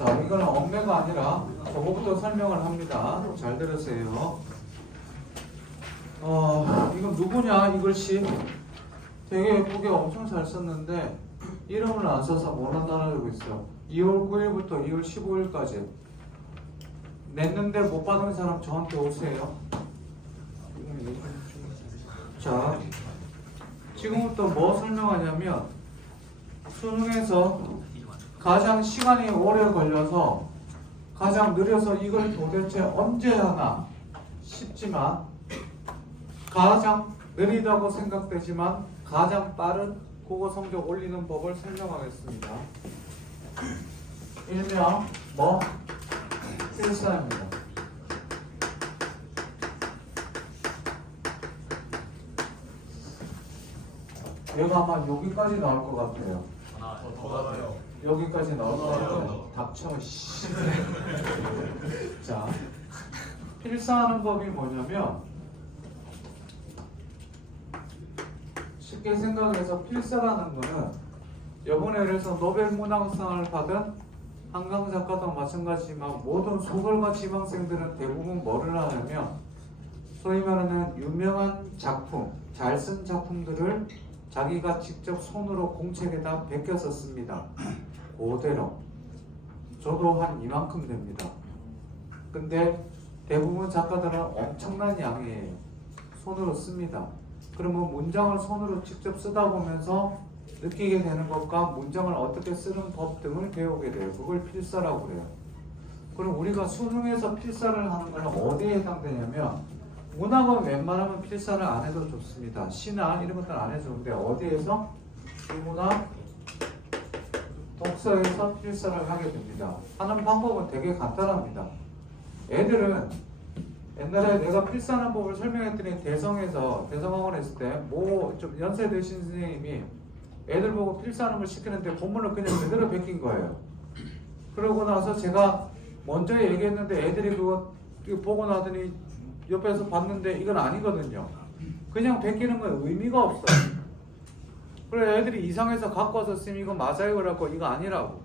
자, 이거는 엄매가 아니라 저거부터 설명을 합니다. 잘 들으세요. 이건 누구냐 이 글씨 되게 예쁘게 엄청 잘 썼는데 이름을 안 써서 뭐라 달아주고 있어. 2월 9일부터 2월 15일까지 냈는데 못 받은 사람 저한테 오세요. 자, 지금부터 뭐 설명하냐면 수능에서 가장 시간이 오래 걸려서 가장 느려서 이걸 도대체 언제 하나 싶지만 가장 느리다고 생각되지만 가장 빠른 국어 성적 올리는 법을 설명하겠습니다. 일명 뭐? 필사입니다. 얘가 아마 여기까지 나올 것 같아요. 더 나가요. 여기까지 나올 것 같아요. 닥쳐. 씨. 자, 필사하는 법이 뭐냐면 쉽게 생각해서 필사라는 거는 이번에 그래서 노벨 문학상을 받은 한강 작가도 마찬가지지만 모든 소설가 지망생들은 대부분 뭐를 하냐면 소위 말하는 유명한 작품, 잘 쓴 작품들을 자기가 직접 손으로 공책에다 베껴서 씁니다. 그대로. 저도 한 이만큼 됩니다. 근데 대부분 작가들은 엄청난 양이에요. 손으로 씁니다. 그러면 문장을 손으로 직접 쓰다 보면서 느끼게 되는 것과 문장을 어떻게 쓰는 법 등을 배우게 돼요. 그걸 필사라고 그래요. 그럼 우리가 수능에서 필사를 하는 건 어디에 해당되냐면 문학은 웬만하면 필사를 안 해도 좋습니다. 시나 이런 것들은 안 해도 좋은데 어디에서? 비문학, 독서에서 필사를 하게 됩니다. 하는 방법은 되게 간단합니다. 애들은 옛날에 내가 필사하는 법을 설명했더니 대성학원 했을 때 뭐 좀 연세 드신 선생님이 애들 보고 필사하는 걸 시키는데 본문을 그냥 그대로 베낀 거예요. 그러고 나서 제가 먼저 얘기했는데 애들이 그거 보고 나더니 옆에서 봤는데 이건 아니거든요. 그냥 베끼는 건 의미가 없어요. 그래서 애들이 이상해서 갖고 와서 쌤 이거 맞아요 그래갖고 이거 아니라고.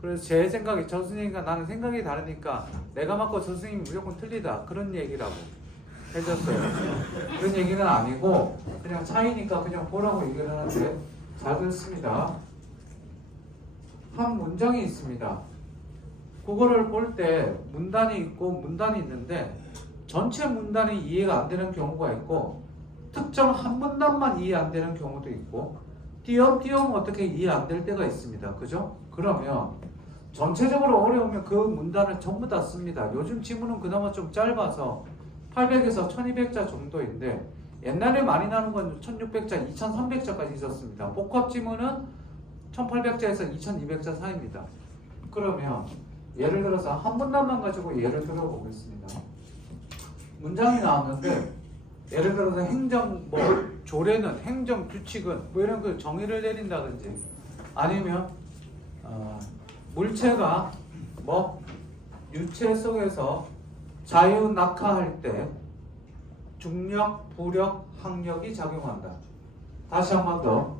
그래서 제 생각이 저 선생님과 나는 생각이 다르니까 내가 맞고 저 선생님이 무조건 틀리다 그런 얘기라고 해줬어요. 그런 얘기는 아니고 그냥 차이니까 그냥 보라고 얘기를 하는데 잘 듣습니다. 한 문장이 있습니다. 국어를 볼 때 문단이 있고 문단이 있는데 전체 문단이 이해가 안 되는 경우가 있고 특정 한 문단만 이해 안 되는 경우도 있고 띄엄띄엄 어떻게 이해 안 될 때가 있습니다. 그죠? 그러면 전체적으로 어려우면 그 문단을 전부 다 씁니다. 요즘 지문은 그나마 좀 짧아서 800에서 1200자 정도인데 옛날에 많이 나오는 건 1600자, 2300자까지 있었습니다. 복합 지문은 1800자에서 2200자 사이입니다. 그러면 예를 들어서 한 문단만 가지고 예를 들어보겠습니다. 문장이 나왔는데 예를 들어서 행정 뭐 조례는 행정 규칙은 뭐 이런 그 정의를 내린다든지 아니면 물체가 뭐 유체 속에서 자유 낙하할 때 중력, 부력, 항력이 작용한다. 다시 한 번 더.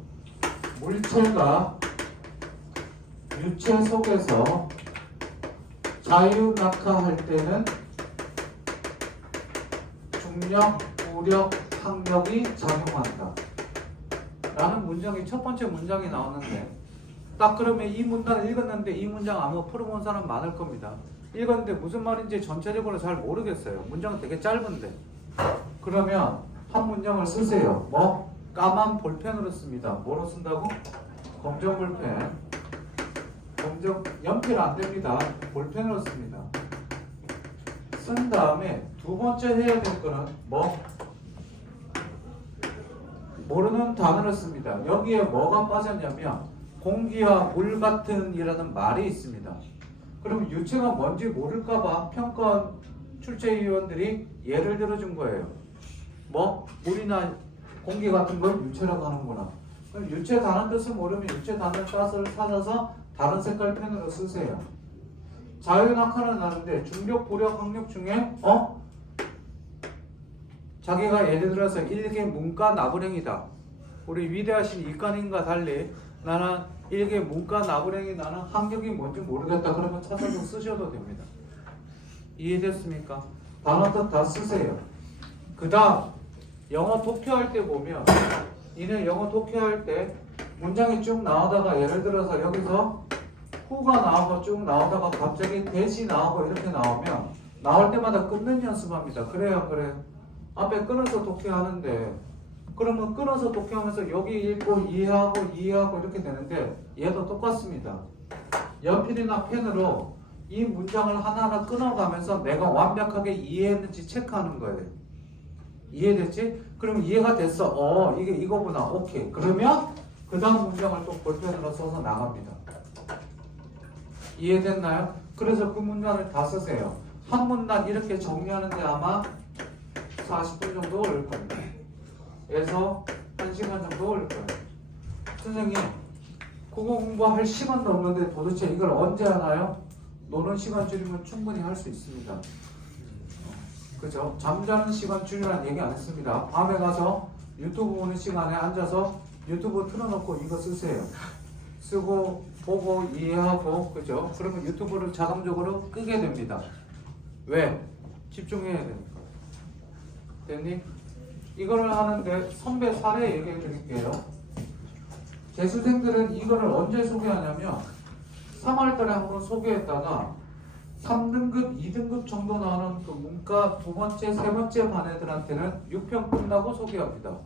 물체가 유체 속에서 자유 낙하할 때는 중력, 부력, 항력이 작용한다. 라는 문장이 첫 번째 문장이 나오는데 딱 그러면 이 문단을 읽었는데 이 문장 아마 풀어본 사람 많을 겁니다. 읽었는데 무슨 말인지 전체적으로 잘 모르겠어요. 문장은 되게 짧은데. 그러면 한 문장을 쓰세요. 뭐? 까만 볼펜으로 씁니다. 뭐로 쓴다고? 검정 볼펜. 검정 연필 안 됩니다. 볼펜으로 씁니다. 쓴 다음에 두 번째 해야 될 거는 뭐? 모르는 단어를 씁니다. 여기에 뭐가 빠졌냐면 공기와 물 같은 이라는 말이 있습니다. 그럼 유체가 뭔지 모를까봐 평가원 출제위원들이 예를 들어준 거예요. 뭐? 물이나 공기 같은 걸 유체라고 하는구나. 그럼 유체 단어 뜻을 모르면 유체 단어 따서 찾아서 다른 색깔 펜으로 쓰세요. 자유낙하는 나는데 중력, 부력, 항력 중에 자기가 예를 들어서 일개 문과 나부랭이다. 우리 위대하신 이과님과 달리 나는 이게 문과 나부랭이 나는 한격이 뭔지 모르겠다 그러면 찾아서 쓰셔도 됩니다. 이해됐습니까? 단어 뜻 다 쓰세요. 그 다음 영어 독해할 때 보면 이는 영어 독해할 때 문장이 쭉 나오다가 예를 들어서 여기서 who가 나오고 쭉 나오다가 갑자기 that이 나오고 이렇게 나오면 나올 때마다 끊는 연습합니다. 그래요, 그래. 앞에 끊어서 독해하는데 그러면 끊어서 독해하면서 여기 읽고 이해하고 이렇게 되는데 얘도 똑같습니다. 연필이나 펜으로 이 문장을 하나하나 끊어가면서 내가 완벽하게 이해했는지 체크하는 거예요. 이해됐지? 그럼 이해가 됐어. 이게 이거구나. 오케이. 그러면 그 다음 문장을 또 볼펜으로 써서 나갑니다. 이해됐나요? 그래서 그 문장을 다 쓰세요. 한 문단 이렇게 정리하는데 아마 40분 정도 걸릴 겁니다. 그래서 1시간 정도 걸릴 거예요. 선생님, 국어 공부할 시간도 없는데 도대체 이걸 언제 하나요? 노는 시간 줄이면 충분히 할 수 있습니다. 그죠? 잠자는 시간 줄이라는 얘기 안 했습니다. 밤에 가서 유튜브 보는 시간에 앉아서 유튜브 틀어놓고 이거 쓰세요. 쓰고 보고 이해하고 그죠? 그러면 유튜브를 자동적으로 끄게 됩니다. 왜? 집중해야 되니까. 됐니? 이거를 하는데 선배 사례 얘기해 드릴게요. 재수생들은 이거를 언제 소개하냐면 3월달에 한번 소개했다가 3등급, 2등급 정도 나오는 그 문과 두 번째, 세 번째 반 애들한테는 6편 끝나고 소개합니다.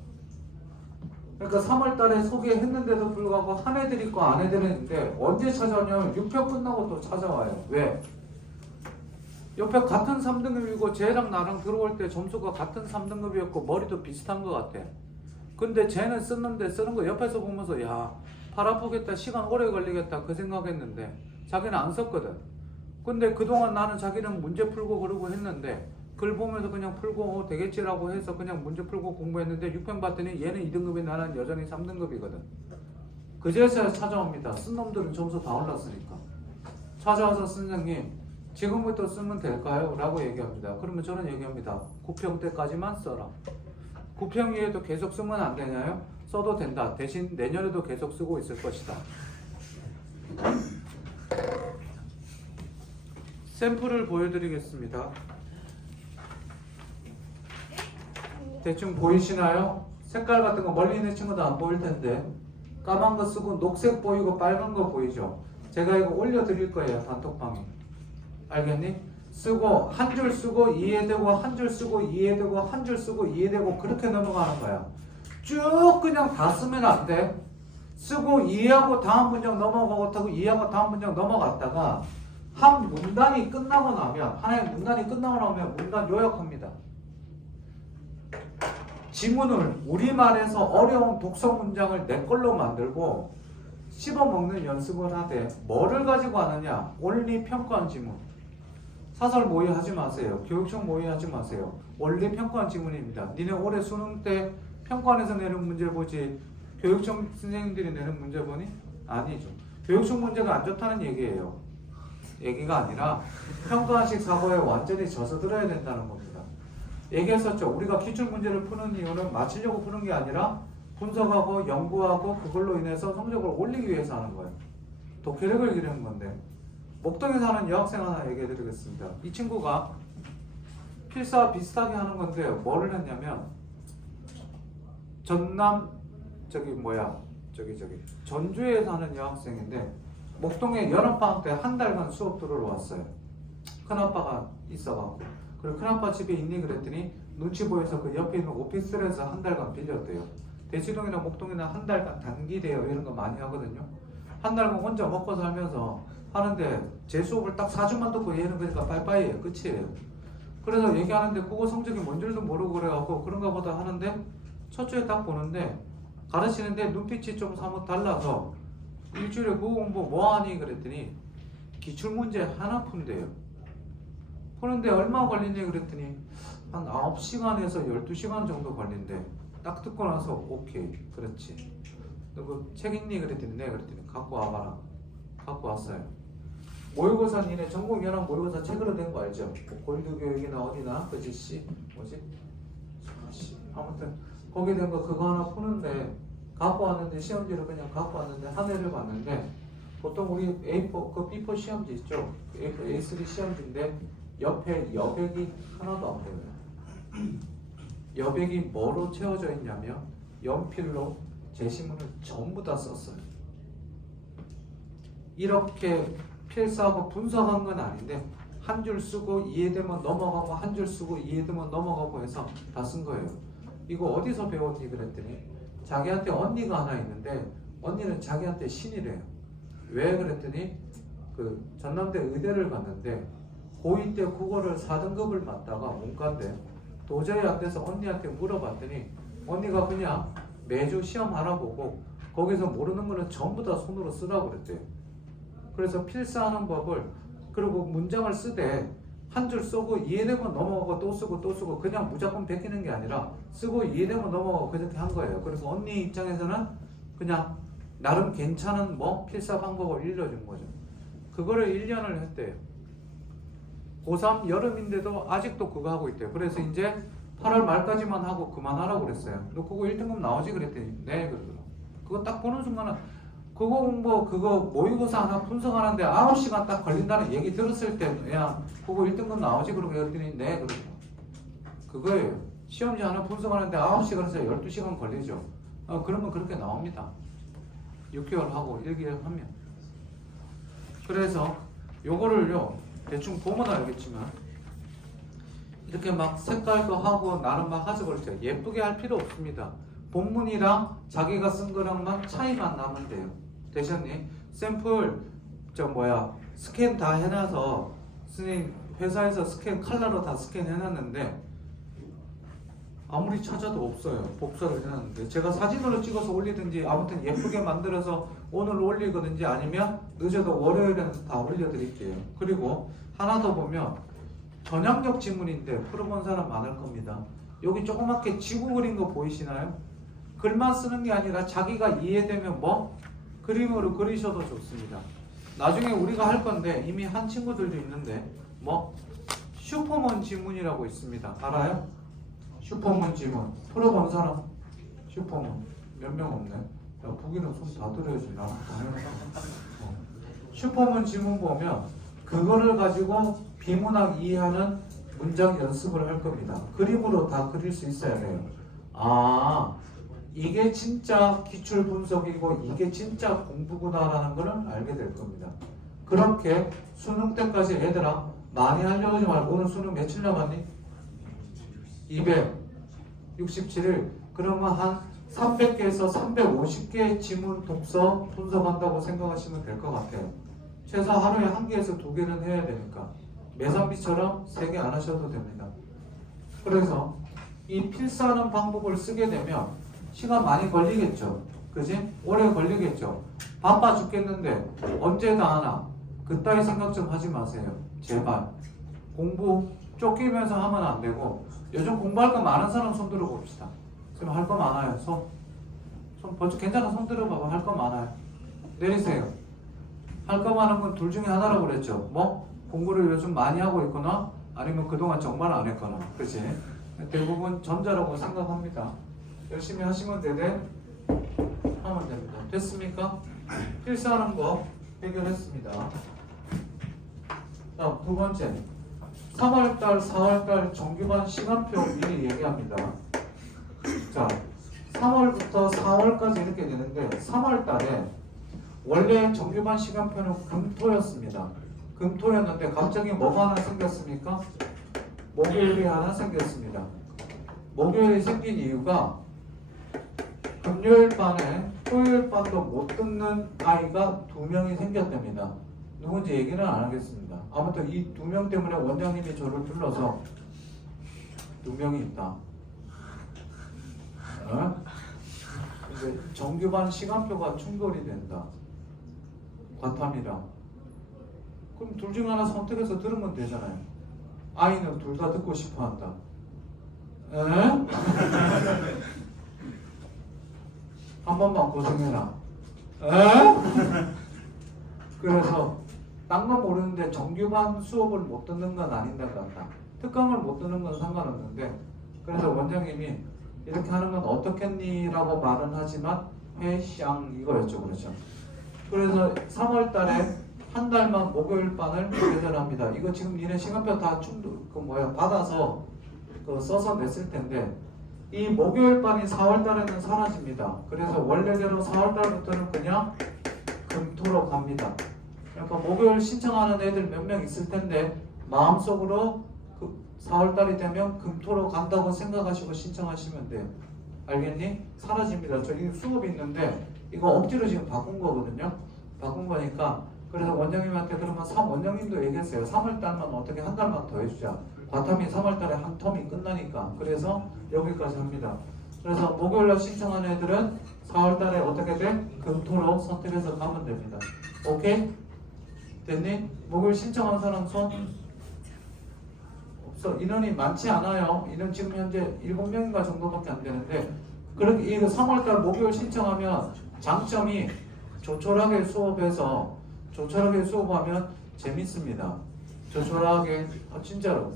그러니까 3월달에 소개했는데도 불구하고 한 애들 있고 안 애들은 있는데 언제 찾아오냐면 6편 끝나고 또 찾아와요. 왜? 옆에 같은 3등급이고 쟤랑 나랑 들어올 때 점수가 같은 3등급이었고 머리도 비슷한 것 같아. 근데 쟤는 쓰는데 쓰는 거 옆에서 보면서 야, 팔 아프겠다, 시간 오래 걸리겠다 그 생각했는데 자기는 안 썼거든. 근데 그동안 나는 자기는 문제 풀고 그러고 했는데 글 보면서 그냥 풀고 되겠지라고 해서 그냥 문제 풀고 공부했는데 6편 봤더니 얘는 2등급이 나는 여전히 3등급이거든. 그제서야 찾아옵니다. 쓴 놈들은 점수 다 올랐으니까. 찾아와서 선생님 지금부터 쓰면 될까요? 라고 얘기합니다. 그러면 저는 얘기합니다. 9평 때까지만 써라. 9평 이후에도 계속 쓰면 안 되나요? 써도 된다. 대신 내년에도 계속 쓰고 있을 것이다. 샘플을 보여드리겠습니다. 대충 보이시나요? 색깔 같은 거 멀리 있는 친구도 안 보일 텐데 까만 거 쓰고 녹색 보이고 빨간 거 보이죠? 제가 이거 올려드릴 거예요. 단톡방에. 알겠니? 쓰고 한 줄 쓰고 이해되고 한 줄 쓰고 이해되고 한 줄 쓰고 이해되고 그렇게 넘어가는 거야. 쭉 그냥 다 쓰면 안 돼. 쓰고 이해하고 다음 문장 넘어가고 이해하고 다음 문장 넘어갔다가 한 문단이 끝나고 나면 하나의 문단이 끝나고 나면 문단 요약합니다. 지문을 우리말에서 어려운 독서 문장을 내 걸로 만들고 씹어먹는 연습을 하되 뭐를 가지고 하느냐? 원리 평가한 지문. 사설 모의하지 마세요. 교육청 모의하지 마세요. 원리 평가한 지문입니다. 니네 올해 수능 때 평가원에서 내는 문제 보지 교육청 선생님들이 내는 문제 보니? 아니죠. 교육청 문제가 안 좋다는 얘기예요. 얘기가 아니라 평가원식 사고에 완전히 젖어들어야 된다는 겁니다. 얘기했었죠. 우리가 기출문제를 푸는 이유는 맞추려고 푸는 게 아니라 분석하고 연구하고 그걸로 인해서 성적을 올리기 위해서 하는 거예요. 독해력을 기르는 건데 목동에 사는 여학생 하나 얘기해 드리겠습니다. 이 친구가 필사와 비슷하게 하는 건데 뭐를 했냐면 전남 전주에 사는 여학생인데 목동에 여름방학 때 한 달간 수업 들으러 왔어요. 큰아빠가 있어갖고 그리고 큰아빠 집에 있니 그랬더니 눈치 보여서 그 옆에 있는 오피스텔에서 한 달간 빌렸대요. 대치동이나 목동이나 한 달간 단기 대여 이런 거 많이 하거든요. 한 달간 혼자 먹고 살면서 하는데 제 수업을 딱 4주만 듣고 얘는 그러니까 빠이빠이예요. 끝이에요. 그래서 얘기하는데 국어 성적이 뭔 줄도 모르고 그래갖고 그런가 보다 하는데 첫 주에 딱 보는데 가르치는데 눈빛이 좀 사뭇 달라서 일주일에 국어 공부 뭐하니 그랬더니 기출문제 하나 푼대요. 푸는데 얼마 걸리니 그랬더니 한 9시간에서 12시간 정도 걸린대. 딱 듣고 나서 오케이 그렇지. 너 그 책 읽니 그랬더니 네 그랬더니 갖고 와봐라. 갖고 왔어요. 모의고사 니네 전국연합 모의고사 책으로 된 거 알죠? 골드교육이나 어디나 그 지씨 뭐지? 아무튼 거기 된 거 그거 하나 푸는데 갖고 왔는데 시험지를 그냥 갖고 왔는데 한 해를 봤는데 보통 우리 A4 그 B4 시험지 있죠? A4, A3 시험지인데 옆에 여백이 하나도 안 보여요. 여백이 뭐로 채워져 있냐면 연필로 제시문을 전부 다 썼어요. 이렇게 필사하고 분석한 건 아닌데 한 줄 쓰고 이해되면 넘어가고 한 줄 쓰고 이해되면 넘어가고 해서 다 쓴 거예요. 이거 어디서 배웠니 그랬더니 자기한테 언니가 하나 있는데 언니는 자기한테 신이래요. 왜 그랬더니 그 전남대 의대를 갔는데 고2 때 국어를 4등급을 맞다가 문과인데 도저히 안 돼서 언니한테 물어봤더니 언니가 그냥 매주 시험 하나 보고 거기서 모르는 거는 전부 다 손으로 쓰라고 그랬대요. 그래서 필사하는 법을 그리고 문장을 쓰되 한 줄 쓰고 이해되면 넘어가고 또 쓰고 또 쓰고 그냥 무조건 베끼는 게 아니라 쓰고 이해되면 넘어가고 그렇게 한 거예요. 그래서 언니 입장에서는 그냥 나름 괜찮은 뭐 필사 방법을 알려준 거죠. 그거를 1년을 했대요. 고3 여름인데도 아직도 그거 하고 있대요. 그래서 이제 8월 말까지만 하고 그만하라고 그랬어요. 너 그거 1등급 나오지 그랬더니 네 그러더라고. 그거 딱 보는 순간은 그거 공부 그거 모의고사 하나 분석하는데 9시간 딱 걸린다는 얘기 들었을 때 야 그거 1등급 나오지 그러고 그랬더니 네 그러더라고. 그거예요. 시험지 하나 분석하는데 9시간에서 12시간 걸리죠. 그러면 그렇게 나옵니다. 6개월 하고 1개월 하면. 그래서 요거를요 대충 보면 알겠지만 이렇게 막 색깔도 하고 나는 막 하지 그렇죠. 예쁘게 할 필요 없습니다. 본문이랑 자기가 쓴 거랑만 차이만 나면 돼요. 되셨니? 샘플 스캔 다 해놔서 선생님 회사에서 스캔 칼라로 다 스캔 해놨는데 아무리 찾아도 없어요. 복사를 해놨는데 제가 사진으로 찍어서 올리든지 아무튼 예쁘게 만들어서 오늘 올리거든지 아니면 늦어도 월요일에는 다 올려드릴게요. 그리고 하나 더 보면 전형적 지문인데 풀어본 사람 많을 겁니다. 여기 조그맣게 지구 그린 거 보이시나요? 글만 쓰는 게 아니라 자기가 이해되면 뭐 그림으로 그리셔도 좋습니다. 나중에 우리가 할 건데 이미 한 친구들도 있는데 뭐 슈퍼먼 지문이라고 있습니다. 알아요? 슈퍼먼 지문 풀어본 사람? 슈퍼먼 몇 명 없네. 야 북이는 손 다 들어야지. 나 슈퍼먼 지문 보면 그거를 가지고 비문학 이해하는 문장 연습을 할 겁니다. 그림으로 다 그릴 수 있어야 돼요. 아 이게 진짜 기출 분석이고 이게 진짜 공부구나라는 거를 알게 될 겁니다. 그렇게 수능 때까지 얘들아 많이 하려고 하지 말고 오늘 수능 며칠 남았니? 267일. 그러면 한 300개에서 350개의 지문 독서 분석한다고 생각하시면 될 것 같아요. 최소 하루에 1개에서 2개는 해야 되니까 매산비처럼 3개 안 하셔도 됩니다. 그래서 이 필사하는 방법을 쓰게 되면 시간 많이 걸리겠죠. 그지? 오래 걸리겠죠. 바빠 죽겠는데 언제 다 하나? 그따위 생각 좀 하지 마세요. 제발. 공부 쫓기면서 하면 안 되고 요즘 공부할 거 많은 사람 손 들어봅시다. 지금 할 거 많아요. 손 벌써 괜찮아. 손 들어봐봐. 할 거 많아요. 내리세요. 할 거 많은 건 둘 중에 하나라고 그랬죠. 뭐? 공부를 요즘 많이 하고 있거나 아니면 그동안 정말 안 했거나. 그치? 대부분 전자라고 생각합니다. 열심히 하시면 되되 하면 됩니다. 됐습니까? 필사하는 거 해결했습니다. 자, 두 번째 3월달, 4월달 정규반 시간표 미리 얘기합니다. 자, 3월부터 4월까지 이렇게 되는데 3월달에 원래 정규반 시간표는 금토였습니다. 금토였는데 갑자기 뭐가 하나 생겼습니까? 목요일이 하나 생겼습니다. 목요일이 생긴 이유가 금요일 반에 토요일 반도 못 듣는 아이가 2명이 생겼답니다. 누군지 얘기는 안 하겠습니다. 아무튼 이 2명 때문에 원장님이 저를 불러서 2명이 있다. 이제 정규반 시간표가 충돌이 된다. 과탐이랑. 그럼 둘 중 하나 선택해서 들으면 되잖아요. 아이는 둘 다 듣고 싶어 한다. 한 번만 고생해라. 그래서 딴 건 모르는데 정규반 수업을 못 듣는 건 아닌다 그런다. 특강을 못 듣는 건 상관없는데 그래서 원장님이 이렇게 하는 건 어떻겠니? 라고 말은 하지만 회샹 이거였죠. 그렇죠. 그래서 3월 달에 한 달만 목요일 반을 배설합니다. 이거 지금 니네 시간표 다 받아서 써서 냈을 텐데 이 목요일 반이 4월 달에는 사라집니다. 그래서 원래대로 4월 달부터는 그냥 금토로 갑니다. 그러니까 목요일 신청하는 애들 몇 명 있을 텐데 마음속으로 4월 달이 되면 금토로 간다고 생각하시고 신청하시면 돼요. 알겠니? 사라집니다. 저기 수업이 있는데 이거 억지로 지금 바꾼 거거든요. 바꾼 거니까 그래서 원장님한테 그러면 원장님도 얘기했어요. 3월 달만 어떻게 한 달만 더 해주자. 과탐이 3월 달에 한 텀이 끝나니까. 그래서 여기까지 합니다. 그래서 목요일날 신청하는 애들은 4월 달에 어떻게 돼? 금토로 선택해서 가면 됩니다. 오케이? 됐니? 목요일 신청한 사람 손? 없어. 인원이 많지 않아요. 인원 지금 현재 7명인가 정도밖에 안 되는데 그렇게 이거 3월달 목요일 신청하면 장점이 조촐하게 수업하면 재밌습니다. 조촐하게 진짜로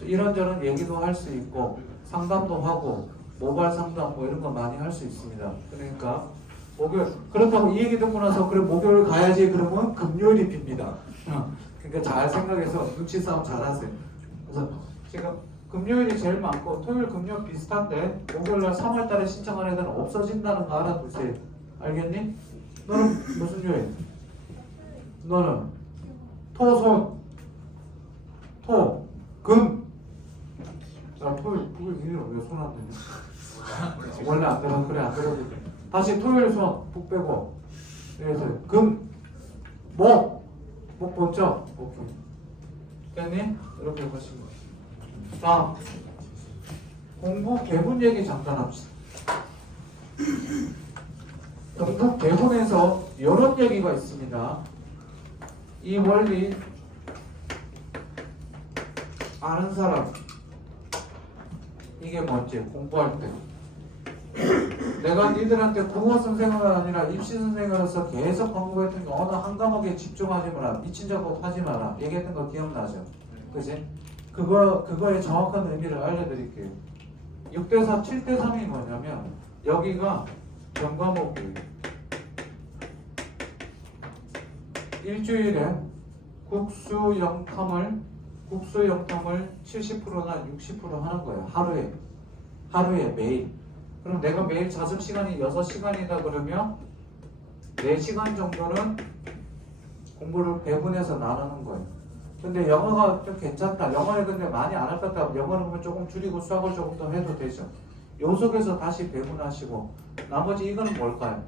이런저런 얘기도 할 수 있고 상담도 하고 모발 상담 뭐 이런 거 많이 할 수 있습니다. 그러니까 목요일 그렇다고 이 얘기 듣고 나서 그래 목요일 가야지 그러면 금요일이 빕니다. 그러니까 잘 생각해서 눈치 싸움 잘 하세요. 그래서 지금 금요일이 제일 많고 토요일 금요일 비슷한데 목요일날 3월달에 신청한 애들은 없어진다는 거 알아두세요. 알겠니? 너는 무슨 요일? 너는 토, 금. 자, 토요일 왜 손 안 되냐? 원래 안 들어. 그래, 안 들어도 돼. 다시 토요일 북 빼고. 그래서 금, 목 본적. 오케이. 됐니? 이렇게 보시면. 다음. 공부 개분 얘기 잠깐 합시다. 공부 개분에서 이런 얘기가 있습니다. 이 원리 아는 사람 이게 뭔지 공부할 때 내가 니들한테 국어 선생은 아니라 입시 선생으로서 계속 공부했던 거 어느 한 과목에 집중하지 마라 미친 작업 하지 마라 얘기했던 거 기억나죠? 그치? 그거의 정확한 의미를 알려드릴게요. 6대4 7대3이 뭐냐면 여기가 전과목이에요. 일주일에 국수 영탐을 70%나 60% 하는 거예요. 하루에 매일. 그럼 내가 매일 자습 시간이 6시간이다 그러면 4시간 정도는 공부를 배분해서 나누는 거예요. 근데 영어가 좀 괜찮다. 영어를 근데 많이 안 할 것 같다. 영어는 보면 조금 줄이고 수학을 조금 더 해도 되죠. 요 속에서 다시 배분하시고 나머지 이거는 뭘까요?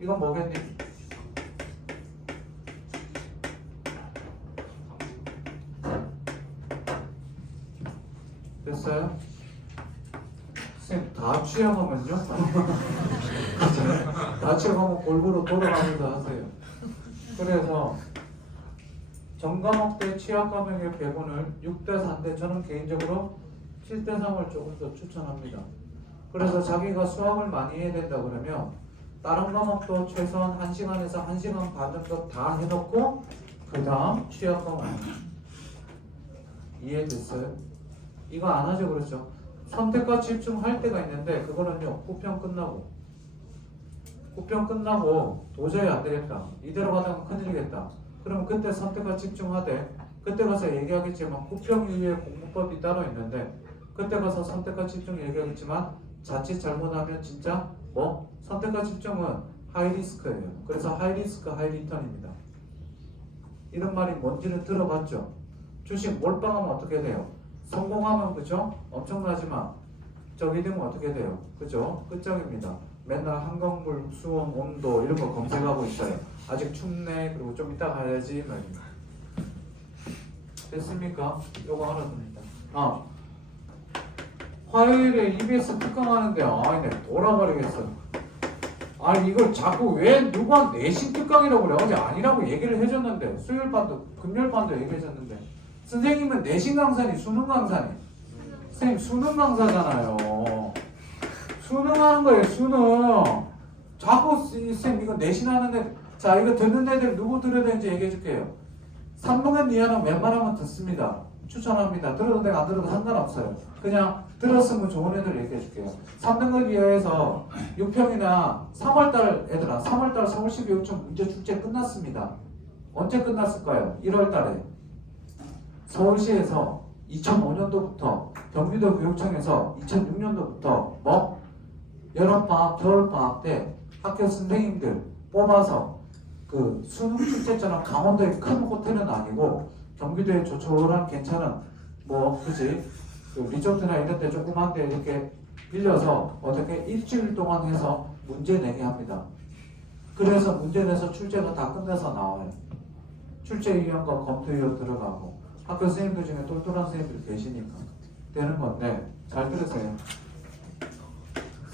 이건 뭐겠니? 됐어요? 선생님 다 취향하면요? 다 취향하면 골고루 돌아가면서 하세요. 그래서 전과목 때 취약과목의 배분을 6대4인데 저는 개인적으로 7대3을 조금 더 추천합니다. 그래서 자기가 수학을 많이 해야 된다 그러면 다른 과목도 최소한 1시간에서 1시간 반 정도 다 해놓고 그 다음 취약과목 이해됐어요? 이거 안 하죠. 그렇죠? 선택과 집중할 때가 있는데 그거는요 9편 끝나고 도저히 안 되겠다 이대로 가다가 큰일이겠다 그럼 그때 선택과 집중하되 그때 가서 얘기하겠지만 9평 이후에 공부법이 따로 있는데 그때 가서 선택과 집중 얘기하겠지만 자칫 잘못하면 진짜 선택과 집중은 하이리스크예요. 그래서 하이리스크 하이리턴입니다. 이런 말이 뭔지는 들어봤죠? 주식 몰빵하면 어떻게 돼요? 성공하면 그죠? 엄청나지만 저기 되면 어떻게 돼요? 그죠? 끝장입니다. 맨날 한강물, 수온, 온도 이런 거 검색하고 있어요. 아직 춥네. 그리고 좀 이따 가야지. 말입니다. 됐습니까? 요거 하나 듭니다. 화요일에 EBS 특강하는데 네 돌아버리겠어. 아니 이걸 자꾸 왜 누가 내신 특강이라고 그래? 어제 아니라고 얘기를 해줬는데 수요일 반도 금요일 반도 얘기해줬는데 선생님은 내신 강사니 수능 강사니? 선생님 수능 강사잖아요. 수능하는 거예요. 수능. 자꾸 선생님 이거 내신하는데 자 이거 듣는 애들 누구 들어야 되는지 얘기해 줄게요. 3등급 이하는 웬만하면 듣습니다. 추천합니다. 들어도 되고 안 들어도 상관없어요. 그냥 들었으면 좋은 애들 얘기해 줄게요. 3등급 이하에서 6평이나 3월달 애들아 3월달 서울시교육청 문제 출제 끝났습니다. 언제 끝났을까요? 1월달에 서울시에서 2005년도부터 경기도 교육청에서 2006년도부터 뭐 여름방학, 겨울방학 때 학교 선생님들 뽑아서 그 수능 출제처럼 강원도의 큰 호텔은 아니고 경기도의 조촐한 괜찮은 뭐 그지 그 리조트나 이런 데 조그만 데 이렇게 빌려서 어떻게 일주일 동안 해서 문제 내게 합니다. 그래서 문제 내서 출제가 다 끝내서 나와요. 출제위원과 검토위원 들어가고 학교 선생님들 중에 똘똘한 선생님들 계시니까 되는 건데 잘 들으세요.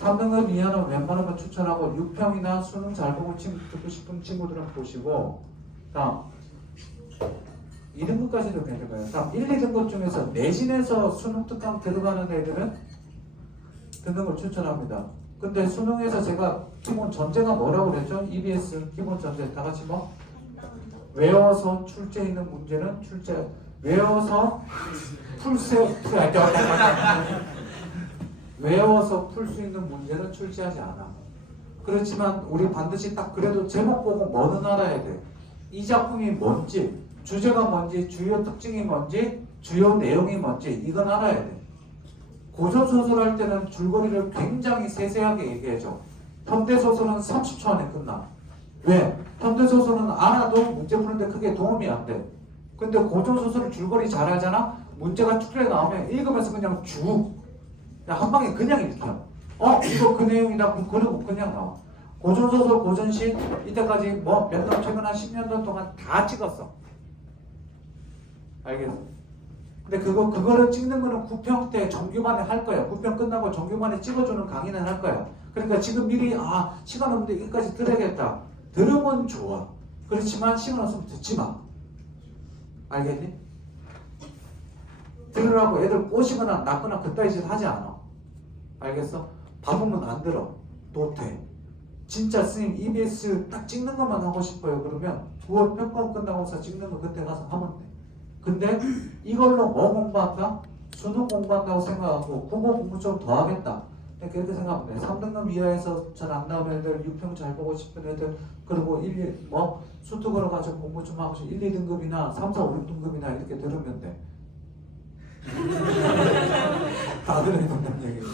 3등급 이하는 웬만하면 추천하고 6평이나 수능 잘 보고 듣고 싶은 친구들은 보시고 다음 2등급까지도 괜찮아요. 다음 1, 2등급 중에서 내신에서 수능 특강 들어가는 애들은 듣는 걸 추천합니다. 근데 수능에서 제가 기본 전제가 뭐라고 그랬죠? EBS 기본 전제 다 같이 뭐? 외워서 출제 있는 문제는 출제 외워서 외워서 풀 수 있는 문제는 출제하지 않아. 그렇지만 우리 반드시 딱 그래도 제목 보고 뭐는 알아야 돼. 이 작품이 뭔지, 주제가 뭔지, 주요 특징이 뭔지, 주요 내용이 뭔지 이건 알아야 돼. 고전소설 할 때는 줄거리를 굉장히 세세하게 얘기해줘. 현대소설은 30초 안에 끝나. 왜? 현대소설은 알아도 문제 푸는데 크게 도움이 안 돼. 근데 고전소설은 줄거리 잘 알잖아? 문제가 축에 나오면 읽으면서 그냥 한 방에 그냥 읽혀. 이거 그 내용이다. 그러고 그냥 나와. 고전소설, 고전시 이때까지 뭐 몇 년, 최근 한 10년도 동안 다 찍었어. 알겠어? 근데 그거를 찍는 거는 9평 때 정규반에 할 거야. 9평 끝나고 정규반에 찍어주는 강의는 할 거야. 그러니까 지금 미리 시간 없는데 여기까지 들어야겠다. 들으면 좋아. 그렇지만 시간 없으면 듣지 마. 알겠니? 들으라고 애들 꼬시거나 낚거나 그따위 짓 하지 않아. 알겠어? 밥으면 안 들어. 못해. 진짜 스님 EBS 딱 찍는 것만 하고 싶어요. 그러면 9월 평가 끝나고서 찍는 거 그때 가서 하면 돼. 근데 이걸로 뭐 공부한다? 수능 공부한다고 생각하고 국어 공부 좀 더 하겠다. 그렇게 생각하면 돼. 3등급 이하에서 잘 안 나오는 애들, 6평 잘 보고 싶은 애들, 그리고 수트 걸어가지고 공부 좀 하고 싶은 1, 2등급이나 3, 4, 5, 6등급이나 이렇게 들으면 돼. 다 들어야 된다는 얘기.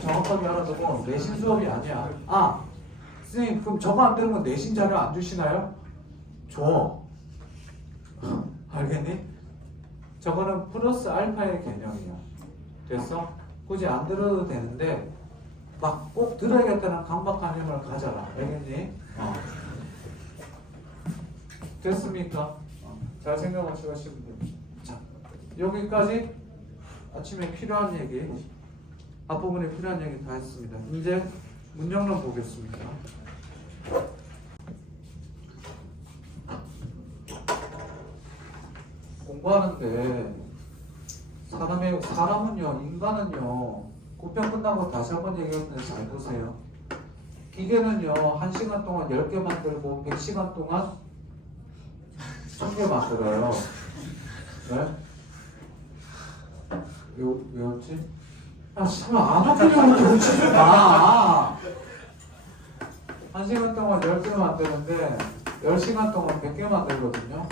정확하게 알아두고 내신 수업이 아니야. 선생님 그럼 저거 안 들으면 내신 자료 안 주시나요? 줘. 알겠니? 저거는 플러스 알파의 개념이야. 됐어? 굳이 안 들어도 되는데 막 꼭 들어야겠다는 강박관념을 가져라. 알겠니? 됐습니까? 잘 생각하시고 하시면 됩니다. 자, 여기까지 아침에 필요한 얘기, 앞부분에 필요한 얘기 다 했습니다. 이제 문장론 보겠습니다. 공부하는데 사람은요, 인간은요, 9평 끝나고 다시 한번 얘기했는데 잘 보세요. 기계는요, 1시간 동안 10개 만들고 100시간 동안 1000개 만들어요. 네? 왜였지? 씨발 안 웃기려고 이렇게 웃지지 마. 1시간 동안 10개 만드는데 10시간 동안 100개 만들거든요.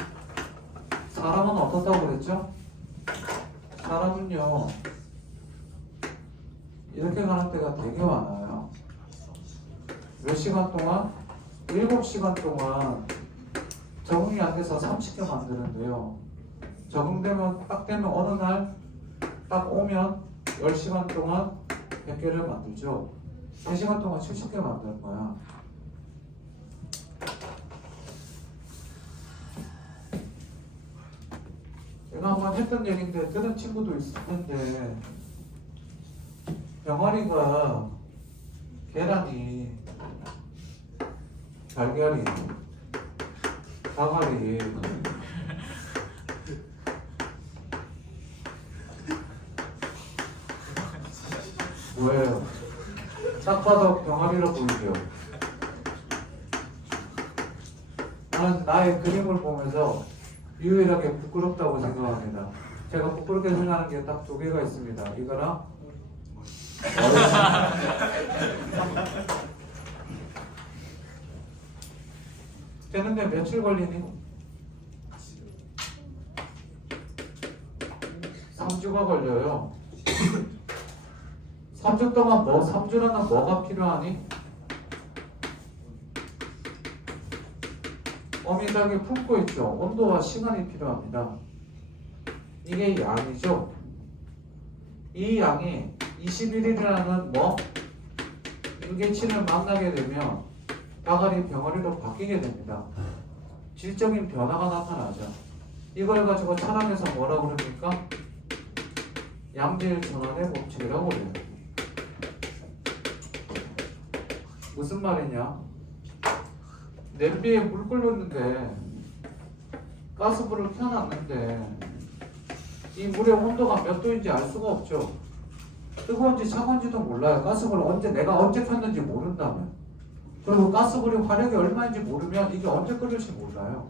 사람은 어떻다고 그랬죠? 사람은요 이렇게 가는 때가 되게 많아요. 몇 시간 동안? 7시간 동안 적응이 안 돼서 30개 만드는데요. 적응되면 딱 되면 어느 날 딱 오면 10시간 동안 100개를 만들죠. 3시간 동안 70개 만드는 거야. 제가 한번 했던 얘기인데 들은 친구도 있을 텐데 병아리가 계란이 달걀이 가가리 뭐예요? 딱 봐도 병아리로 보이죠? 나는 나의 그림을 보면서 유일하게 부끄럽다고 생각합니다. 제가 부끄럽게 생각하는 게 딱 두 개가 있습니다. 이거랑 되는데 며칠 걸리니? 3주가 걸려요. 3주 동안 3주라는 뭐가 필요하니? 어미닭이 품고 있죠. 온도와 시간이 필요합니다. 이게 양이죠. 이 양이 21일이라는 일개치를 만나게 되면 닭알이 병아리로 바뀌게 됩니다. 질적인 변화가 나타나죠. 이걸 가지고 철학에서 뭐라 그럽니까? 양질 전환의 법칙이라고 그래요. 무슨 말이냐? 냄비에 물 끓였는데 가스불을 켜놨는데 이 물의 온도가 몇 도인지 알 수가 없죠. 뜨거운지 차가운지도 몰라요. 가스불을 내가 언제 켰는지 모른다면. 그리고 가스불의 화력이 얼마인지 모르면 이게 언제 끓일지 몰라요.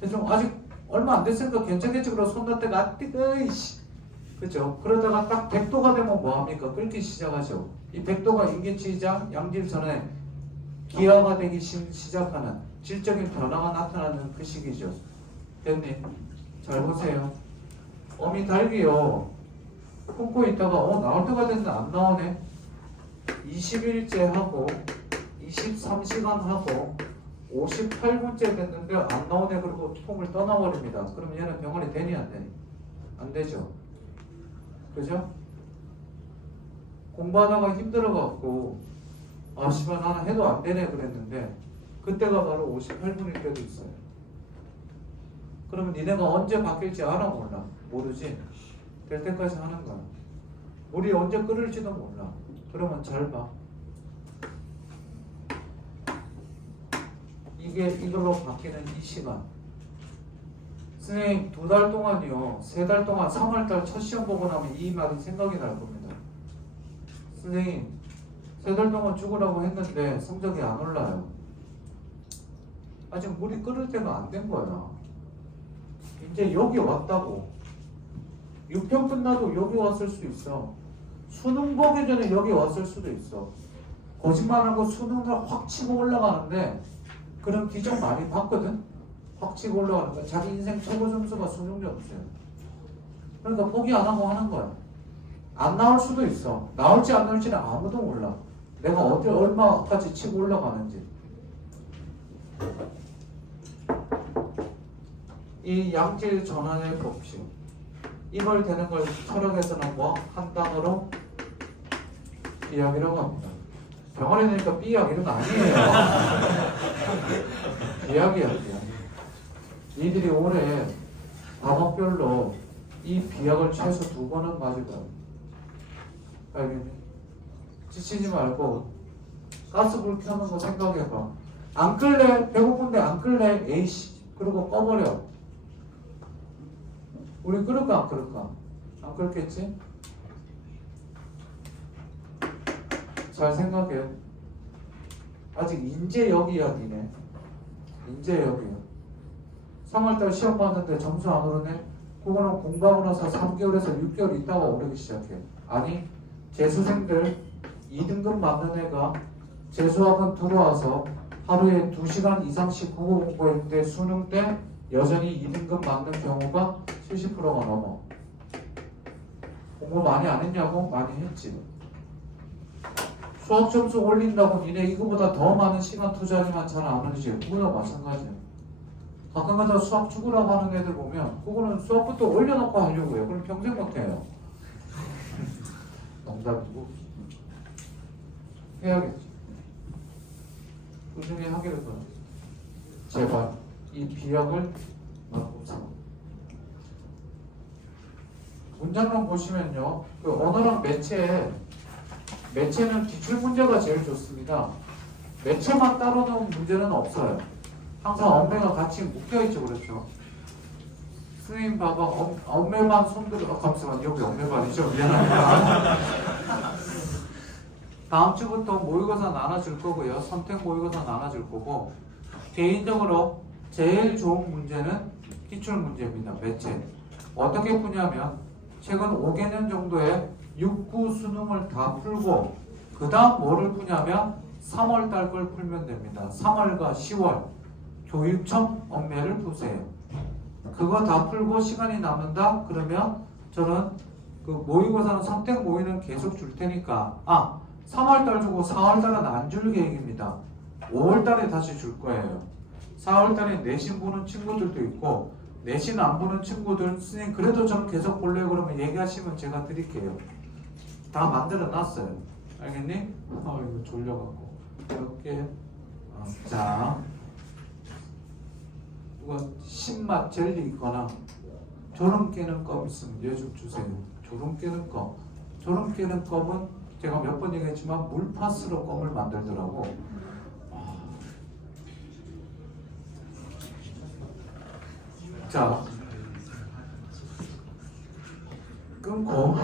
대충 아직 얼마 안 됐으니까 괜찮겠지. 그러고 손 놨다가 뜨거이씨. 그죠? 그러다가 딱 100도가 되면 뭐합니까? 끓기 시작하죠. 이 100도가 인계치이자 양질 전에 기화가 되기 시작하는 질적인 변화가 나타나는 그 시기죠. 됐니? 잘 보세요. 어미 닭이요. 품고 있다가 나올 때가 됐는데 안 나오네. 20일째 하고 23시간 하고 58분째 됐는데 안 나오네. 그리고 품을 떠나버립니다. 그럼 얘는 병원이 되니 안 되니? 안 되죠. 그죠? 공부하다가 힘들어갖고 씨발 나는 해도 안 되네 그랬는데 그때가 바로 58분일 때도 있어요. 그러면 니네가 언제 바뀔지 알아 몰라? 모르지? 될 때까지 하는 거야. 물이 언제 끓을지도 몰라. 그러면 잘 봐. 이걸로 바뀌는 이 시간. 선생님 2달 동안이요. 3달 동안 3월달 첫 시험 보고 나면 이 말이 생각이 날 겁니다. 선생님 3달 동안 죽으라고 했는데 성적이 안 올라요. 아직 물이 끓을 때가 안 된 거야. 이제 여기 왔다고. 6평 끝나도 여기 왔을 수 있어. 수능 보기 전에 여기 왔을 수도 있어. 거짓말하고 수능을 확 치고 올라가는데 그런 기적 많이 봤거든. 확 치고 올라가는 거야. 자기 인생 최고 점수가 수능 점수야. 그러니까 포기 안 하고 하는 거야. 안 나올 수도 있어. 나올지 안 나올지는 아무도 몰라. 내가 얼마까지 치고 올라가는지. 이 양질 전환의 법칙. 이걸 되는 걸 철학에서는 한 단어로 비약이라고 합니다. 병원에 되니까 비약 이런 거 아니에요. 비약이야, 비약. 니들이 올해 과목별로 이 비약을 최소 2번은 맞을 거야. 알겠니? 지치지 말고 가스불 켜는 거 생각해봐. 안 끌래? 배고픈데 안 끌래? 에이씨. 그리고 꺼버려. 우리 끓을까 안 끓을까? 안 끓겠지? 잘 생각해. 아직 인재역 이야기네. 인재역이야. 3월달 시험 봤는데 점수 안 오르네? 그거는 공부하고 나서 3개월에서 6개월 있다가 오르기 시작해. 아니 재수생들 2등급 맞는 애가 재수학원 들어와서 하루에 2시간 이상씩 국어 공부했는데 수능 때 여전히 2등급 맞는 경우가 70%가 넘어. 공부 많이 안 했냐고? 많이 했지. 수학 점수 올린다고 니네 이거보다 더 많은 시간 투자하지만 잘 안 하지. 그거나 마찬가지야. 가끔가다 수학 죽으라고 하는 애들 보면 그거는 수학부터 올려놓고 하려고 해요. 그럼 평생 못해요. 농담이고. 해야겠지. 꾸준히 하기를 바랍니다. 제발 이 비약을 바꾸세요. 문장론 보시면요. 그 언어랑 매체는 기출 문제가 제일 좋습니다. 매체만 따로 놓은 문제는 없어요. 항상 언매가 같이 묶여있죠. 그렇죠? 선생님 봐봐. 언매만 손들어. 잠시만 여기 언매반이죠. 미안합니다. 다음 주부터 모의고사 나눠줄 거고요. 선택 모의고사 나눠줄 거고 개인적으로 제일 좋은 문제는 기출 문제입니다. 매체. 어떻게 푸냐면 최근 5개년 정도의 6구 수능을 다 풀고 그 다음 뭐를 푸냐면 3월 달 걸 풀면 됩니다. 3월과 10월 교육청 엄매를 푸세요. 그거 다 풀고 시간이 남는다? 그러면 저는 그 모의고사는 선택 모의는 계속 줄 테니까 3월 달 주고 4월 달은 안 줄 계획입니다. 5월 달에 다시 줄 거예요. 4월 달에 내신 보는 친구들도 있고 내신 안 보는 친구들 선생님 그래도 좀 계속 볼래요 그러면 얘기하시면 제가 드릴게요. 다 만들어 놨어요. 알겠니? 이거 졸려갖고 이렇게 자 누가 신맛 젤리 있거나 졸음 깨는 껌 있으면 얘 좀 주세요. 졸음 깨는 껌. 졸음 깨는 껌은 제가 몇 번 얘기했지만 물파스로 껌을 만들더라고. 자, 끊고